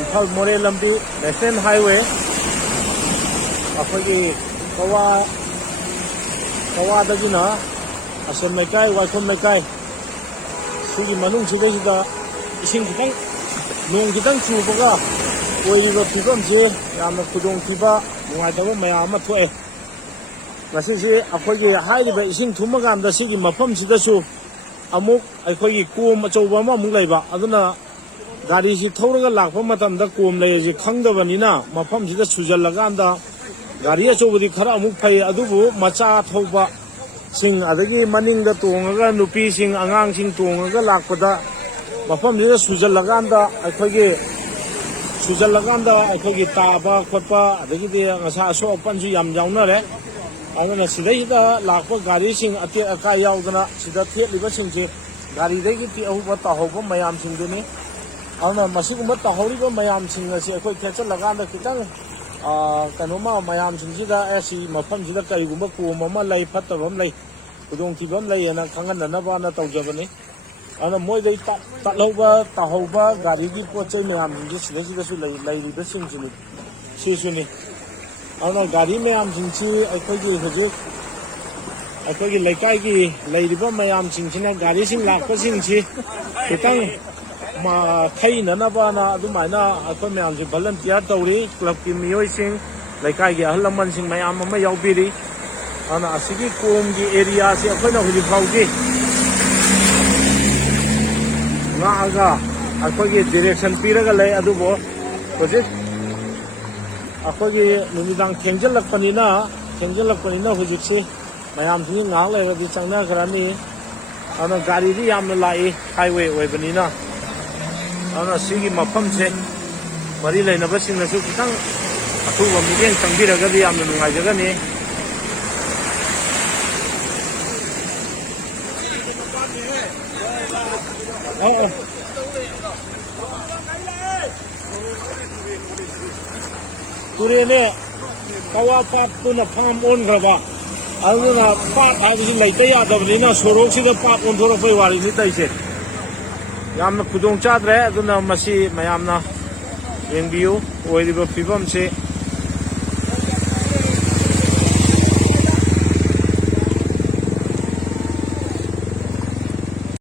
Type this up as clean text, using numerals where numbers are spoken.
Imphal More Lambi National Highway akhoi kawa dagina asem mekai waikhom mekai sigi manung sida ising kitang nong kitang chubaga oiriba phibam je yamna khudong thiba nuaitaba mayam ama thoe masisi akhoi gi hairiba ising thumagam da sigi mafam sida su amuk akhoi gi kom achouba ma muk leiba aduna gari si thoraga lakpa matam da kom lei ji khangdabanina mafam sida sujallaga gari achobadi khara amuk phai adubu macha thoba sing adagi maning da tongaga nupi sing angang sing tongaga lakpada mafam sida sujallaga akhoi taba khotpa adagi de ngasa aso panju yam jaunare aduna sidai da lakpa gari sing ate aka yaudana sida thetliba singje gari dagi ti ahuba tahoba mayam sing deni aduna masigumba tahoriba mayam sing asi akhoi thechalaga da kitang kanoma mayam singida asi mafam sida kaigumba kuoma lay fatabam lay kudong tibam lay na khanganana na tawjabani ana moidai tatloba tahoba gari gi pochai mayam singji sida su lay riba singjini sisuni ana gari mayam singchi akhoi laikai gi lay riba mayam singchina gari sing lakpa singchi kitang ma khai na ba na adumaina akhoi mayam ji volunteer tawri club ki miyoi sing laikai gi ahalaman sing mayam ama yaubiri ana asigi kom gi area se akhoi na huji phaugi nga aga akhoi gi direction piraga lay adubo project akhoi gi numidang thengjalakpanina huji si mayam ji ngang lay gi changna kharani ana gari ri yamna lai highway oibanina ana sigi mafam se mari lainaba singnasu kitang athuba miteng changbiraga di yamna nungai jagani turene kawa pat tuna phangam on graba aduna pat habisi laita yadabnina sorok sida pat on thora pai wari ni taise yamna khudong chadre aduna masi mayamna yengbiu oiriba phibam se